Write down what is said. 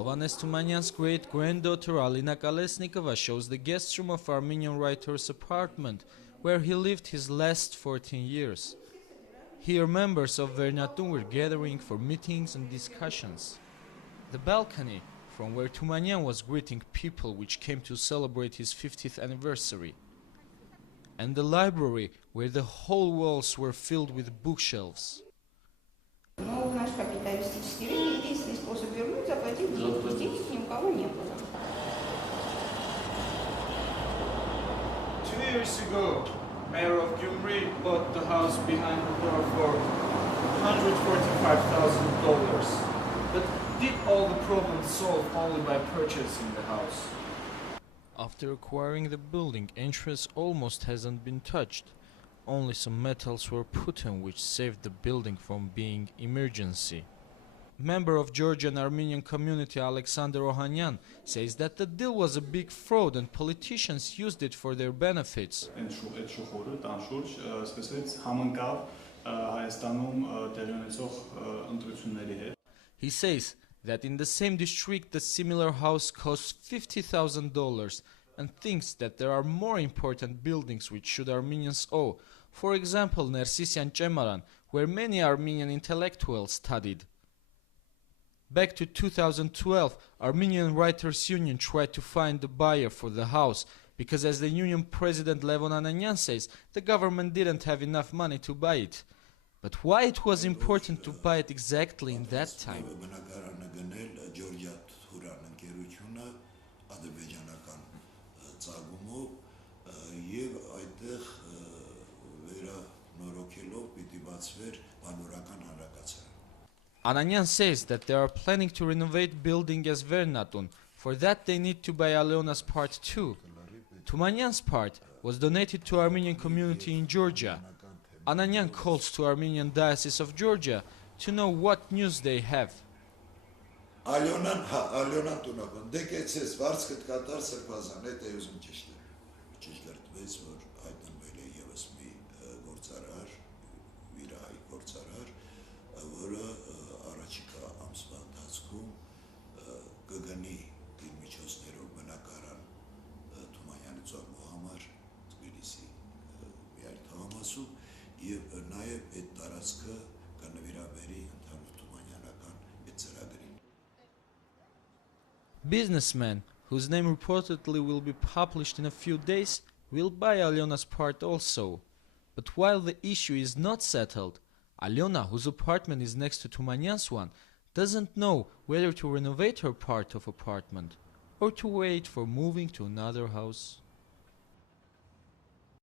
Hovannes Tumanyan's great-granddaughter Alina Kolesnikova shows the guest room of Armenian writer's apartment, where he lived his last 14 years. Here members of Vernatun were gathering for meetings and discussions. The balcony, from where Tumanyan was greeting people which came to celebrate his 50th anniversary. And the library, where the whole walls were filled with bookshelves. Но наш капиталистический рынок, единственный способ вернуть, заплатить деньги. Денег ни у кого не было. 2 years ago, Mayor of Gyumri bought the house behind the door for $145,000. But did all the problems solve only by purchasing the house? After acquiring the building, entrance almost hasn't been touched. Only some metals were put in which saved the building from being emergency. Member of Georgian Armenian community Alexander Ohanyan says that the deal was a big fraud and politicians used it for their benefits. He says that in the same district the similar house costs $50,000 and thinks that there are more important buildings which should Armenians owe. For example, Nersisyan Cemaran, where many Armenian intellectuals studied. Back to 2012, Armenian Writers' Union tried to find a buyer for the house, because as the union president Levon Ananyan says, the government didn't have enough money to buy it. But why it was important to buy it exactly in that time? Ananyan says that they are planning to renovate building as Vernatun. For that they need to buy Aliona's part too. Tumanyan's part was donated to Armenian community in Georgia. Ananyan calls to Armenian Diocese of Georgia to know what news they have. Alionan tunaban. Deketses varskët katar sırpazan et eyuzum çeşitli. Çeşitlertves var aydan böyle yevas mi gorçarar, viray gorçarar, որը առաջիկա ամսվա ընթացքում կգնի իր միջոցներով բնակարան Թումանյանի ծովու համար Թբիլիսի միայն թաղամասում եւ նաեւ այդ տարածքը կնվիրաբերի ընդհանուր թումանյանական այդ ծրագրին. Businessman, whose name reportedly will be published in a few days, will buy Aliona's part also. But while the issue is not settled, Aliona, whose apartment is next to Tumanyan's one, doesn't know whether to renovate her part of apartment or to wait for moving to another house.